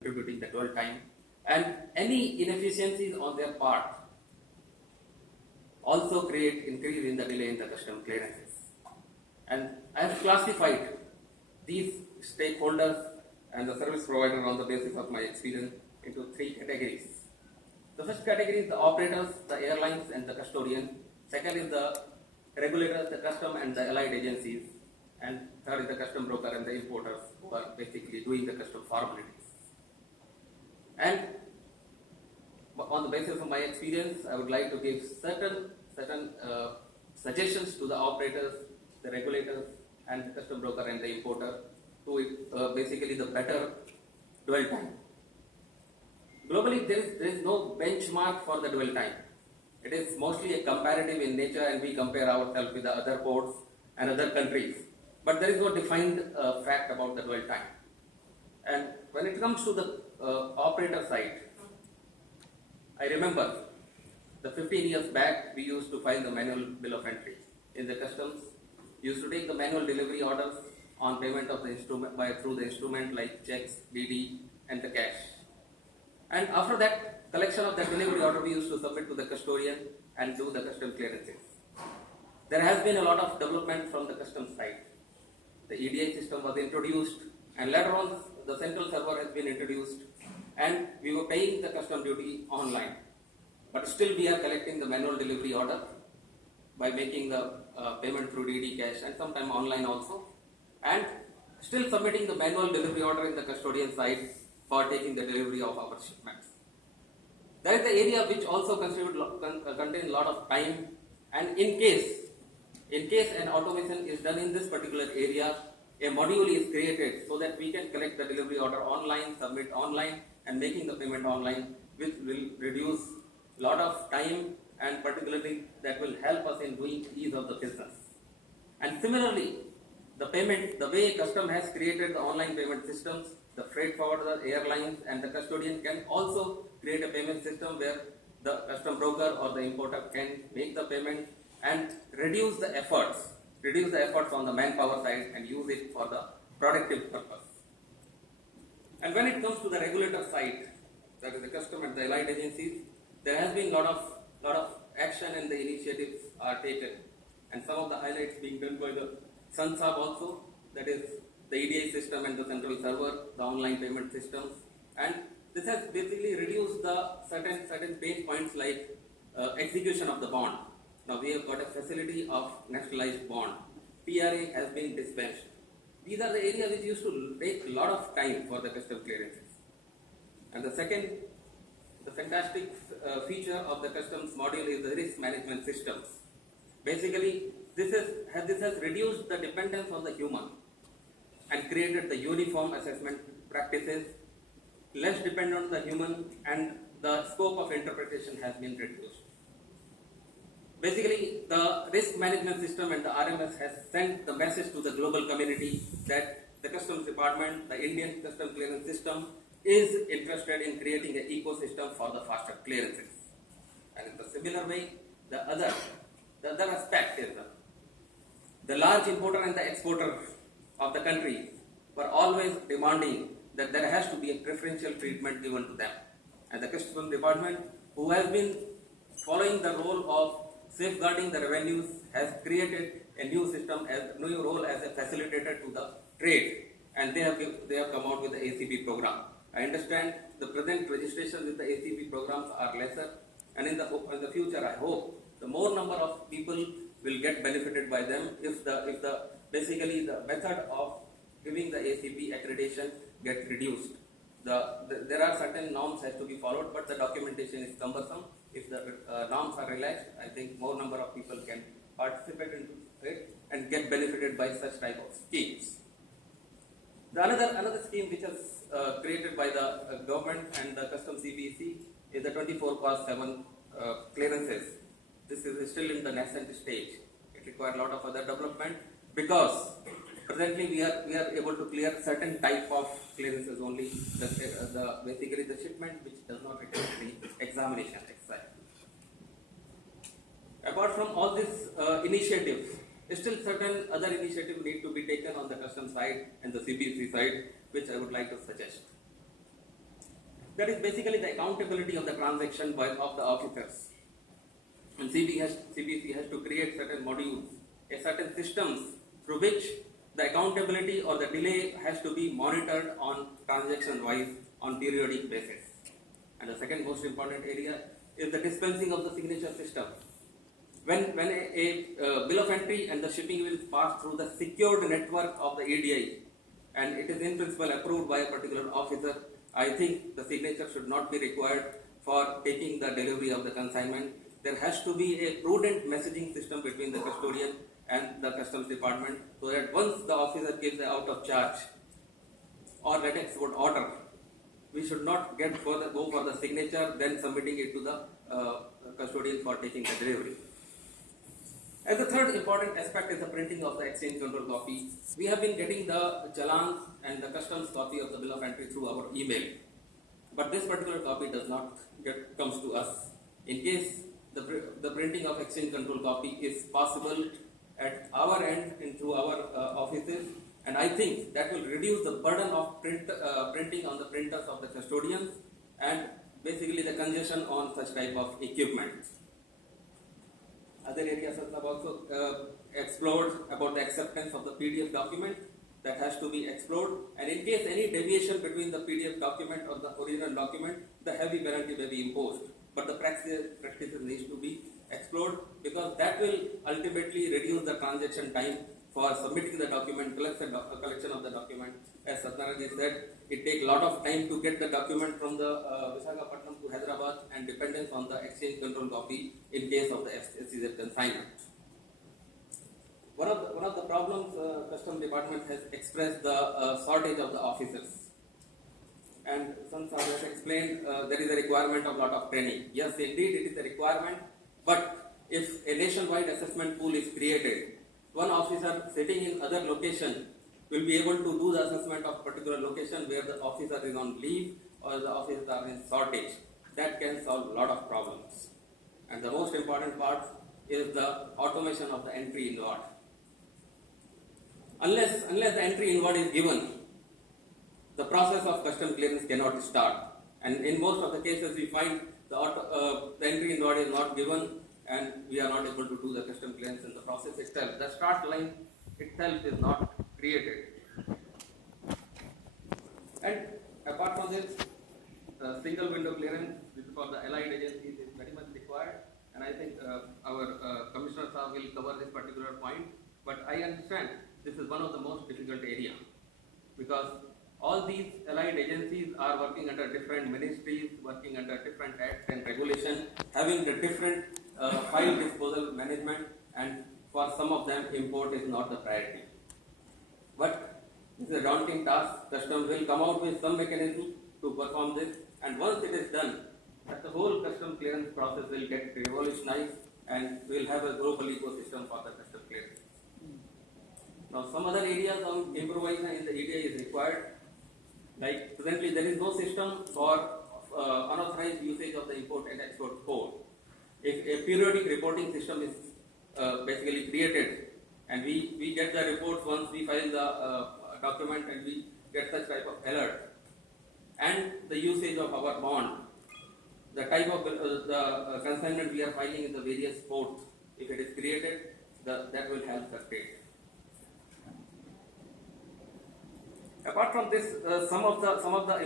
contributing the dwell time, and any inefficiencies on their part also create increase in the delay in the custom clearances. And I have classified these stakeholders and the service provider on the basis of my experience into three categories. The first category is the operators, the airlines and the custodian. Second is the regulators, the custom and the allied agencies. And third is the custom broker and the importers who are basically doing the custom formalities. And on the basis of my experience, I would like to give certain suggestions to the operators, the regulators, and the custom broker and the importer to basically the better dwell time. Globally, there is no benchmark for the dwell time. It is mostly a comparative in nature, and we compare ourselves with the other ports and other countries. But there is no defined fact about the dwell time. And when it comes to the operator side, I remember the 15 years back, we used to file the manual bill of entry in the customs. We used to take the manual delivery orders on payment of the instrument through the instrument like checks, DD, and the cash. And after that collection of the delivery order, we used to submit to the custodian and do the custom clearances. There has been a lot of development from the customs side. The EDI system was introduced, and later on the central server has been introduced, and we were paying the custom duty online. But still we are collecting the manual delivery order by making the payment through DD cash and sometime online also, and still submitting the manual delivery order in the custodian side for taking the delivery of our shipments. That is the area which also contains a lot of time, and in case an automation is done in this particular area, a module is created so that we can collect the delivery order online, submit online, and making the payment online, which will reduce a lot of time, and particularly that will help us in doing ease of the business. And similarly, the payment, the way custom has created the online payment systems, the freight forwarder, airlines, and the custodian can also create a payment system where the custom broker or the importer can make the payment and reduce the efforts on the manpower side and use it for the productive purpose. And when it comes to the regulator side, that is the custom and the allied agencies, there has been lot of action and the initiatives are taken, and some of the highlights being done by the SANSAB also, that is the EDI system and the central server, the online payment systems, and this has basically reduced the certain pain points like execution of the bond. Now we have got a facility of nationalized bond. PRA has been dispensed. These are the areas which used to take a lot of time for the custom clearances. And the second, the fantastic feature of the customs module is the risk management systems. Basically, this has reduced the dependence on the human and created the uniform assessment practices, less dependent on the human, and the scope of interpretation has been reduced. Basically, the risk management system and the RMS has sent the message to the global community that the Customs Department, the Indian Customs Clearance System, is interested in creating an ecosystem for the faster clearances. And in the similar way, the other aspect is the large importer and the exporter of the country were always demanding that there has to be a preferential treatment given to them. And the Customs Department, who has been following the role of safeguarding the revenues, has created a new system, new role as a facilitator to the trade, and they have come out with the ACP program. I understand the present registrations with the ACP programs are lesser, and in the future, I hope the more number of people will get benefited by them if basically the method of giving the ACP accreditation gets reduced. There are certain norms has to be followed, but the documentation is cumbersome. If the norms are relaxed, I think more number of people can participate in it and get benefited by such type of schemes. The another scheme which is created by the government and the customs CBC is the 24/7 clearances. This is still in the nascent stage. It requires a lot of other development because presently we are able to clear certain type of clearances only. Basically the shipment which does not require the examination exercise. Apart from all these initiatives, still certain other initiatives need to be taken on the customs side and the CBC side, which I would like to suggest. That is basically the accountability of the transaction of the officers. And CBC has to create certain modules, a certain systems through which the accountability or the delay has to be monitored on transaction wise on periodic basis. And the second most important area is the dispensing of the signature system. When a bill of entry and the shipping will pass through the secured network of the EDI and it is in principle approved by a particular officer, I think the signature should not be required for taking the delivery of the consignment. There has to be a prudent messaging system between the custodian and the customs department, so that once the officer gives the out of charge or let export order, we should not go for the signature, then submitting it to the custodian for taking the delivery. And the third important aspect is the printing of the exchange control copy. We have been getting the challans and the customs copy of the bill of entry through our email, but this particular copy does not comes to us. In case the printing of exchange control copy is possible at our end and through our offices, and I think that will reduce the burden of printing on the printers of the custodians and basically the congestion on such type of equipment. Other areas have also explored about the acceptance of the PDF document that has to be explored, and in case any deviation between the PDF document or the original document, the heavy penalty may be imposed. But the practices needs to be explored, because that will ultimately reduce the transaction time for submitting the document, collection of the document. As Satyanarayana said, it takes a lot of time to get the document from the Visakhapatnam to Hyderabad, and dependence on the exchange control copy in case of the SCZ consignment. One of the problems Customs Department has expressed the shortage of the officers. And some has explained there is a requirement of lot of training. Yes, indeed it is a requirement, but if a nationwide assessment pool is created, one officer sitting in other location will be able to do the assessment of particular location where the officer is on leave or the officers are in shortage. That can solve a lot of problems. And the most important part is the automation of the entry inward. Unless the entry inward is given, the process of custom clearance cannot start. And in most of the cases, we find the entry inward is not given, and we are not able to do the custom clearance in the process itself. The start line itself is not created. And apart from this, single window clearance for the allied agencies is very much required, and I think our Commissioner Sir will cover this particular point. But I understand this is one of the most difficult area, because all these allied agencies are working under different ministries, working under different acts and regulations, having the different file disposal management, and for some of them import is not the priority. But this is a daunting task. Customs will come out with some mechanism to perform this, and once it is done, the whole custom clearance process will get revolutionized, and we will have a global ecosystem for the custom clearance. Now, some other areas of improvisation in the EDI is required. Like presently, there is no system for unauthorized usage of the import and export code. If a periodic reporting system is basically created, and we get the reports once we file the document, and we get such type of alert, and the usage of our bond, the type of the consignment we are filing in the various ports, if it is created, that will help the state. Apart from this, some of the